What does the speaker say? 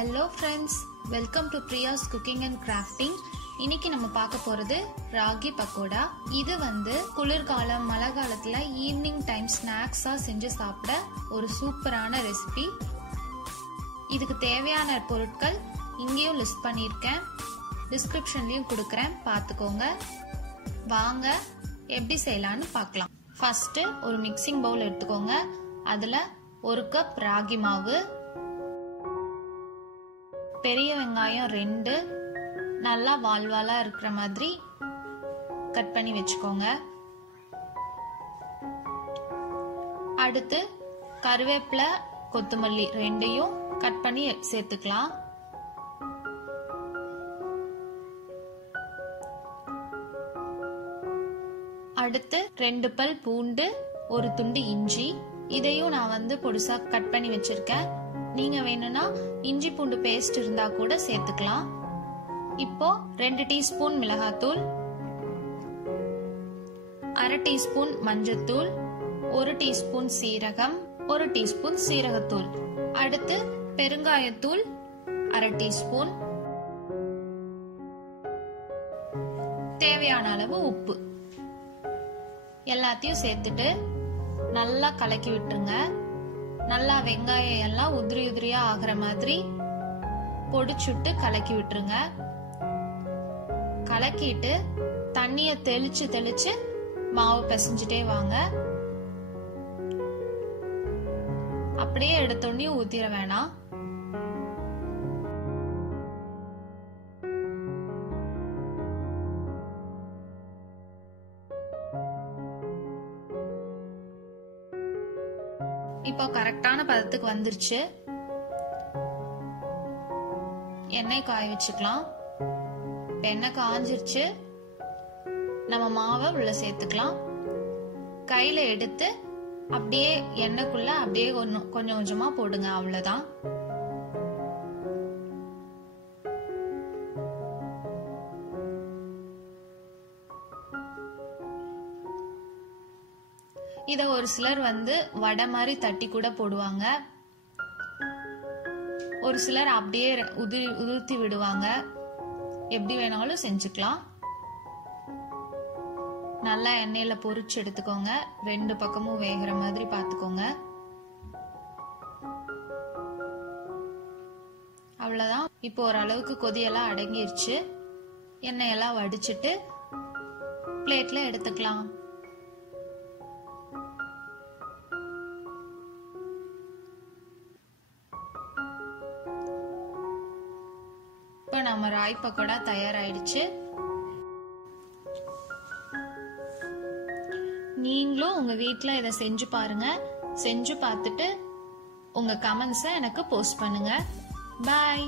Hello friends, welcome to Priya's Cooking and Crafting. இன்னைக்கு நம்ம பார்க்க போறது ராகி பக்கோடா. இது குளிர்காலம் மழை காலத்துல ஈவினிங் டைம் ஸ்நாக்ஸா செஞ்சு சாப்பிட ஒரு சூப்பரான ரெசிபி. இதுக்கு தேவையான பொருட்கள் இங்கேயும் லிஸ்ட் பண்ணியிருக்கேன், டிஸ்கிரிப்ஷன்லயும் கொடுக்கறேன், பார்த்துக்கோங்க. வாங்க எப்படி செய்யலாம்னு பார்க்கலாம். ஃபர்ஸ்ட் ஒரு மிக்சிங் பவுல் எடுத்துக்கோங்க. அதுல 1 கப் ராகி மாவு, பெரிய வெங்காயம் 2 நல்லா வால்வாலா இருக்கிற மாதிரி கட் பண்ணி வச்சுக்கோங்க. அடுத்து கருவேப்பிலை கொத்தமல்லி 2யும் கட் பண்ணி சேர்த்துக்கலாம். அடுத்து 2 பல் பூண்டு, 1 துண்டு இஞ்சி, இதையும் நான் பொடிசா கட் பண்ணி வச்சிருக்கேன். நீங்க வேணும்னா இஞ்சி பூண்டு பேஸ்ட் இருந்தா கூட சேர்த்துக்கலாம். இப்போ 2 டீஸ்பூன் மிளகாத்தூள், 1/2 டீஸ்பூன் மஞ்சத்தூள், 1 டீஸ்பூன் சீரகம், 1 டீஸ்பூன் சீரகத்தூள். அடுத்து பெருங்காயத்தூள் 1/2 டீஸ்பூன், தேவையான அளவு உப்பு எல்லாத்தையும் சேர்த்துட்டு நல்லா கலக்கி விட்டுருங்க. நல்லா வெங்காயம் எல்லாம் உதிரி உதிரியா ஆகிற மாதிரி பொடிச்சுட்டு கலக்கி விட்டுருங்க. கலக்கிட்டு தண்ணிய தெளிச்சு தெளிச்சு மாவு பிசைஞ்சிட்டே வாங்க. அப்படியே எடுத்தோடனே ஊத்திர வேணாம். இப்போ கரெக்டான பதத்துக்கு வந்துருச்சு. எண்ணெய் காய வச்சுக்கலாம். எண்ணெய் காஞ்சிருச்சு. நம்ம மாவை உள்ள சேர்த்துக்கலாம். கையில எடுத்து அப்படியே எண்ணெய்க்குள்ள அப்படியே கொஞ்சம் கொஞ்சமா போடுங்க, அவ்வளவுதான். இத ஒரு சிலர் வடை மாதிரி தட்டி கூட போடுவாங்க. ஒரு சிலர் அப்படியே உதிர்த்தி விடுவாங்க. எப்படி வேணாலும் செஞ்சுக்கலாம். நல்லா எண்ணெயில பொரிச்சு எடுத்துக்கோங்க. 2 பக்கமும் வேகிற மாதிரி பாத்துக்கோங்க. அவ்வளவுதான். இப்போ ஓரளவுக்கு கொதியெல்லாம் அடங்கிருச்சு. எண்ணெயெல்லாம் வடிச்சிட்டு பிளேட்ல எடுத்துக்கலாம். இப்போ நம்ம ராகி பக்கோடா தயாராயிடுச்சு. நீங்களும் உங்க வீட்ல இதை செஞ்சு பாருங்க. செஞ்சு பார்த்துட்டு உங்க கமெண்ட்ஸை எனக்கு போஸ்ட் பண்ணுங்க. பாய்.